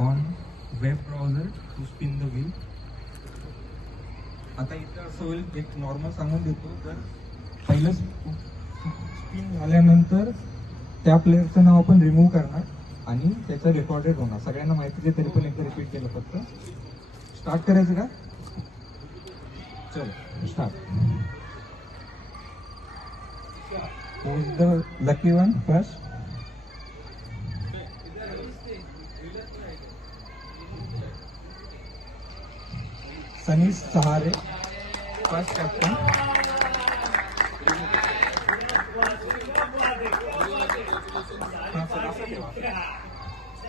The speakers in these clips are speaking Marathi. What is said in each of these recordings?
On web browser to spin the wheel. आता इथं असं होईल, एक नॉर्मल सांगून देतो. तर पहिलं स्पिन झाल्यानंतर त्या प्लेअरचं नाव आपण रिमूव्ह करणार आणि त्याचं रेकॉर्डेड होणार. सगळ्यांना माहितीच आहे, तरी पण एकदा रिपीट केलं फक्त. स्टार्ट करायचं का? चलो start. Who is the lucky one first? Sunny Sahare, first captain.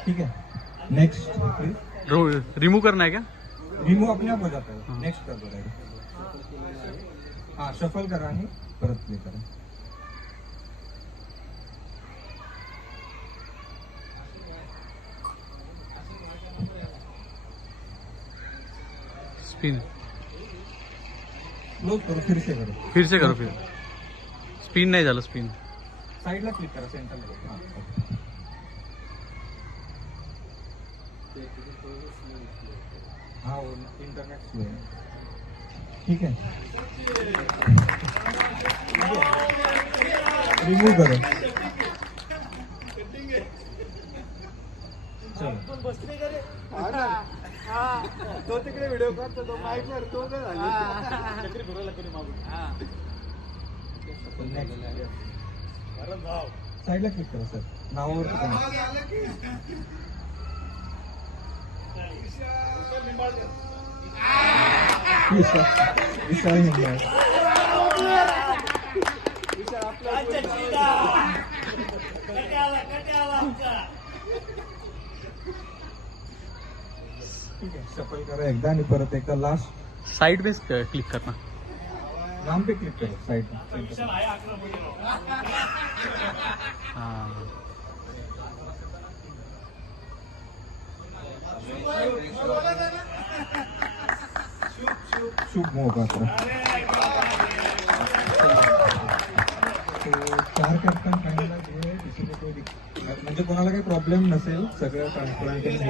ठीक है, नेक्स्ट. रिमूव करना है क्या? रिमूव अपने आप हो जाता है. नेक्स्ट कर दो रहेगा. हाँ, शफल करा आणि परत प्ले करा. स्पिन क्लोज करो, फिर से करो. फिर से करो. फिर स्पिन नाही झालं. स्पिन साइडला क्लिक करा, सेंटरला. हाँ, वो इंटरनेट स्लो है. ठीक है, रिमूव करो. चलो तो तिकडे व्हिडिओ करतो, तो माईकवर तो साइडला क्लिक करा सर. नावावर विशाल निंबाळ. ठीक आहे, सफल करा एकदा आणि परत एकदा लास्ट साइड में क्लिक करना. नाम पे क्लिक करो. साइड हाँ. शुभ मोहपात्र. तो 4 कॅप्टन फायनलला जे किसी को कोई म्हणजे कोणाला काही प्रॉब्लेम नसेल, सगळं ट्रान्सपरंट आहे.